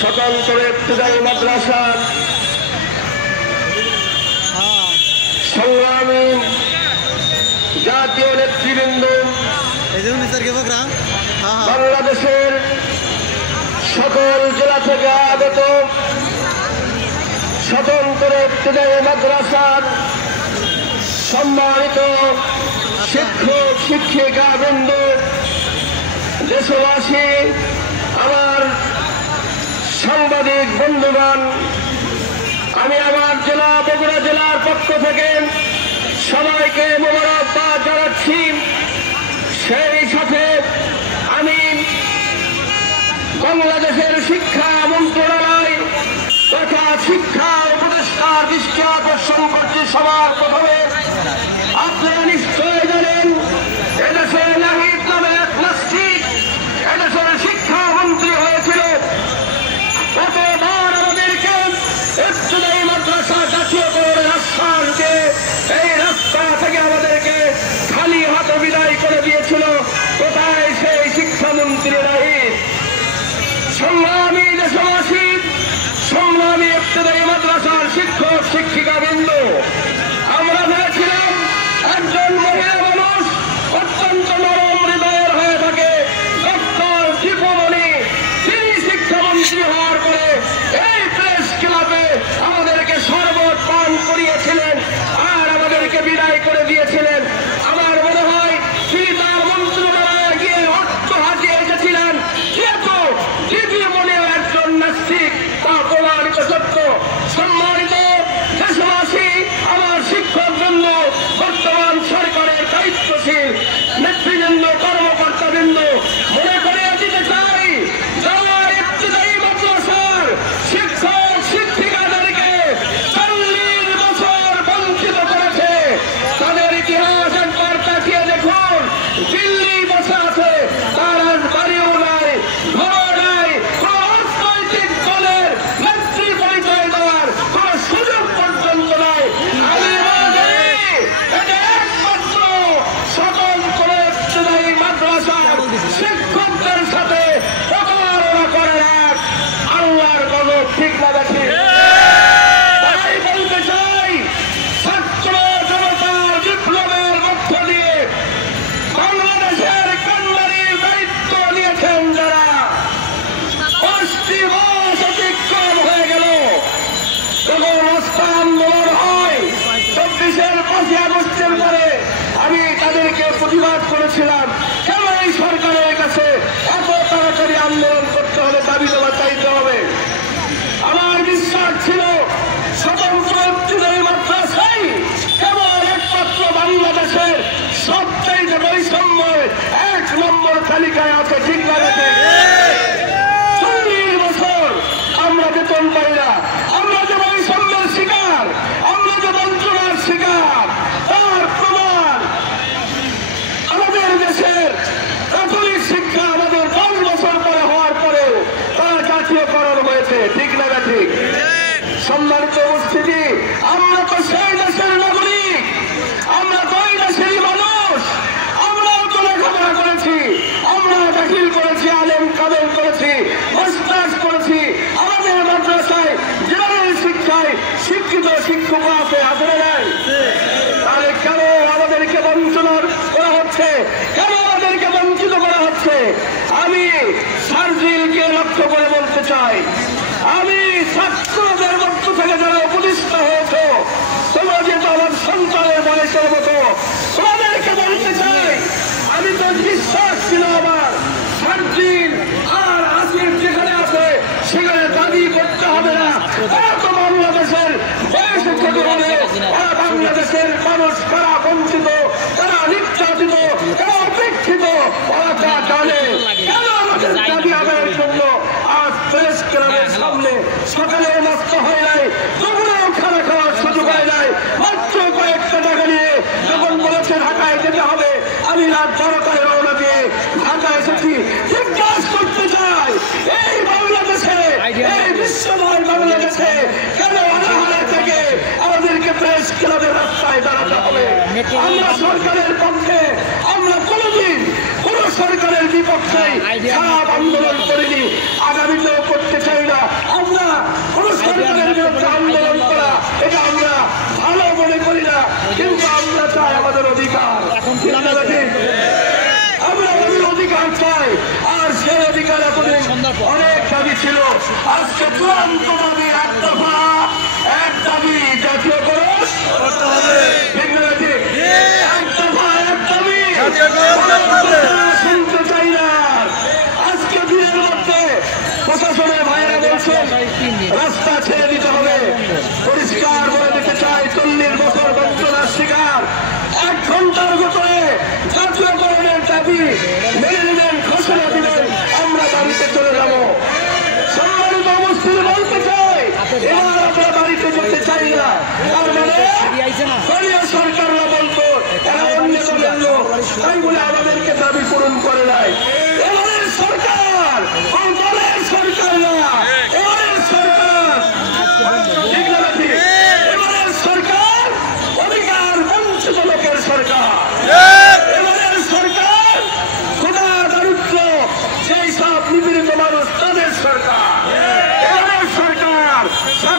স্বতন্ত্র ইবতিদায়ী মাদ্রাসার সংগ্রামী জাতীয় নেতৃবৃন্দ, বাংলাদেশের সকল জেলা থেকে আগত স্বতন্ত্র ইবতিদায়ী মাদ্রাসার সম্মানিত শিক্ষক শিক্ষিকা বৃন্দ, দেশবাসী, আমার সাংবাদিক বন্ধুগণ, আমি আমার জেলা বগুড়া জেলার পক্ষ থেকে সবাইকে মোবারকবাদ জানাচ্ছি। সেই সাথে আমি বাংলাদেশের শিক্ষা মন্ত্রণালয় তথা শিক্ষা উপদেষ্টার দৃষ্টি আকর্ষণ করছি। সবার প্রথমে আপনারা নিশ্চয় জানেন, এদেশের নাহিদ নামে এক নাস্তিক এদেশের শিক্ষামন্ত্রী হয়েছিল। কতবার আমাদেরকে ইবতিদায়ী মাদ্রাসা জাতীয়করণের আশ্বাস দিয়ে এই রাস্তা থেকে আমাদেরকে খালি হাতে বিদায় করে দিয়েছিল। কোথায় সেই শিক্ষামন্ত্রী নাহিদ? সংগ্রামী দেশবাসী, সংগ্রামী ইবতিদায়ী মাদ্রাসার শিক্ষক শিক্ষিকা বৃন্দ, আমরা ভেবেছিলাম একজন মহিলা মানুষ অত্যন্ত নরম হৃদয়ের হয়ে থাকে, ডক্টর দীপমণি, তিনি শিক্ষামন্ত্রী হওয়ার পরে এই প্রেস ক্লাবে আমাদেরকে শরবত পান করিয়েছিলেন আর আমাদেরকে বিদায় করে দিয়েছিলেন। আমার মনে হয় তিনি তার মন্ত্রণালয়ে গিয়ে অর্থ হাতিয়ে এসেছিলেন, যেহেতু দীপমণিও একজন নাস্তিক, তা প্রমাণিত সত্য। সম্মানিত দেশবাসী, আমার শিক্ষক বৃন্দ, বর্তমান সরকারের দায়িত্বশীল নেতৃবৃন্দ, কর্মকর্তা বৃন্দ, মনে করিয়ে দিতে চাই, যারা ইবতিদায়ী মাদ্রাসার শিক্ষক শিক্ষিকাদেরকে 40 বছর বঞ্চিত করেছে, তাদের ইতিহাস একবার তাকিয়ে দেখুন। দিল্লি বসে আছে, তার আজ বাড়িও নাই, ঘর নাই, কোন রাজনৈতিক দলের নেত্রী পরিচয় দেওয়ার কোন সুযোগ পর্যন্ত নাই। আমি মনে করি এটা একমাত্র স্বতন্ত্র ইবতিদায়ী মাদ্রাসার শিক্ষকদের সাথে প্রতারণা করার এক আল্লাহর গজব, ঠিক না দেখি? তাই বলতে চাই, ছাত্র জনতার বিপ্লবের মধ্য দিয়ে বাংলাদেশের কান্ডারির দায়িত্ব নিয়েছেন যারা, 5টি মাস অতিক্রম হয়ে গেল। যখন রাস্তা আন্দোলন হয় 24-এর 5ই আগস্টের পরে, আমি তাদেরকে প্রতিবাদ করেছিলাম, কেন এই সরকারের কাছে এত তাড়াতাড়ি আন্দোলন করতে হবে, দাবি দেওয়া চাইতে হবে। আমার বিশ্বাস ছিল স্বতন্ত্র ইবতিদায়ী মাদ্রাসাই কেবল একমাত্র বাংলাদেশের সবচেয়ে বৈষম্যের 1 নম্বর তালিকায় আছে, ঠিক না? 40 বছর আমরা বেতন পাই না, আমরা যে বৈষম্যের শিকার, আমরা যে বঞ্চনার শিকার, তার প্রমাণ আমাদের দেশের প্রাথমিক শিক্ষা আমাদের 10 বছর পরে হওয়ার পরেও তারা জাতীয়করণ হয়েছে, ঠিক না? ঠিক। সম্মানিত উপস্থিতি, আমরা তো সেই দেশের নাগরিক, আমরা তো এই দেশেরই মানুষ, আমরাও তো লেখাপড়া করেছি, আমরা দাখিল করেছি, আলেম কাবেল করেছি, মাস্টার্স করেছি, আমাদের মাদ্রাসায় জেনারেল শিক্ষায় শিক্ষিত শিক্ষক আছে, আসলে নাই? তাহলে কেন আমাদেরকে বঞ্চনা করা হচ্ছে, কেন আমাদেরকে বঞ্চিত করা হচ্ছে? আমি শারজিলকে লক্ষ্য করে বলতে চাই, আমি ছাত্রদের মধ্য থেকে যারা উপদিষ্ট হয়েছে, তোমরা যেহেতু আমার সন্তানের বয়সের মতো, তোমাদেরকে বলতে চাই, আমি তো বিশ্বাস ছিল আমার শারজিল আর আসিফ যেখানে আছে সেখানে দাবি করতে হবে না, তারা তো বাংলাদেশের বয়সে থেকে হবে, তারা বাংলাদেশের মানুষ, তারা বঞ্চিত, তারা নির্যাতিত, তারা অপেক্ষিত, ওরা তা জানে। কেন আমাদের দাবি আদায়ের জন্য আজ প্রেস ক্লাবের সামনে সকালে নষ্ট হয় নাই, তবুও খানা খাওয়ার সুযোগ হয় নাই, মাত্র কয়েকটা টাকা নিয়ে যখন বলেছে ঢাকায় যেতে হবে, আমি রাত 12টায় রওনা দিয়ে ঢাকা এসেছি। জিজ্ঞাসা করতে চাই, এই বাংলাদেশে, এই বিশ্বময় বাংলাদেশে কেন অনাহারে থেকে আমাদেরকে প্রেস ক্লাবের রাস্তায় দাঁড়াতে হবে? আমরা সরকারের পক্ষে, আমরা কোনোদিন কোন সরকারের বিপক্ষে খারাপ আন্দোলন করিনি, আগামীতেও করতে চাই না। অধিকার এতদিন অনেক দাবি ছিল, আজকে চূড়ান্ত দাবি এক দফা, এক দাবি জাতীয়করণ এক দফা, এক দাবি শুনতে চাই না। আজকে দিনের মধ্যে প্রশাসনের ভাইয়েরা বলছেন রাস্তা ছেড়ে দিতে হবে। পরিষ্কার বলে দিতে চাই, 40 বছর বঞ্চনার শিকার 1 ঘন্টার ভিতরে জাতীয়করণের দাবি মেনে নেবেন, ঘোষণা দিবেন, আমরা বাড়িতে চলে যাব। সম্মানিত উপস্থিতি বলতে চাই, এবার আমরা বাড়িতে যেতে চাই না। তার মানে দলীয় সরকাররা বলতো এরা অন্য দলের লোক, তাই বলে আমাদেরকে দাবি পূরণ করে নাই। এবারের সরকার ও দলের সরকার না, এবারের সরকার ঠিক না ঠিক, এবারের সরকার অধিকার বঞ্চিত লোকের সরকার, এবারের সরকার ক্ষুধা দারিদ্র সেই সব নিপীড়িত মানুষ তাদের সরকার।